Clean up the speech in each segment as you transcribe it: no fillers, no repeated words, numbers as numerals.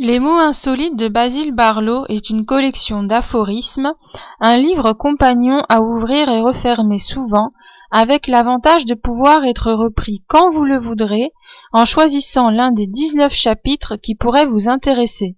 Les mots insolites de Basil Barlow est une collection d'aphorismes, un livre compagnon à ouvrir et refermer souvent, avec l'avantage de pouvoir être repris quand vous le voudrez, en choisissant l'un des 19 chapitres qui pourraient vous intéresser.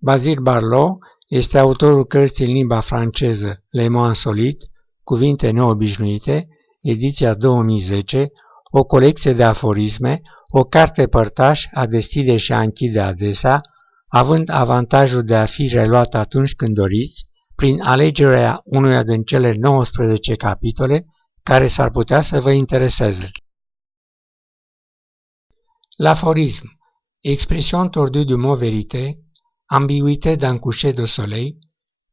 Basil Barlow este autorul cărții în limba franceză Les mots insolites, cuvinte neobișnuite, ediția 2010, o colecție de aforisme, o carte părtaș a deschide și a închide adesea, având avantajul de a fi reluat atunci când doriți, prin alegerea unuia din cele 19 capitole care s-ar putea să vă intereseze. L'aphorisme, expression tordue du mot vérité, ambiguïté d'un coucher de soleil,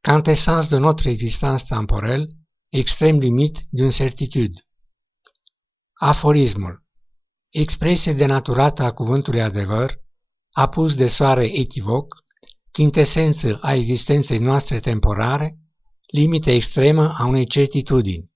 quintessence de notre existence temporelle, extrême limite d'une certitude. Aforismul, expresie denaturată a cuvântului adevăr, apus de soare echivoc, chintesență a existenței noastre temporare, limită extremă a unei certitudini.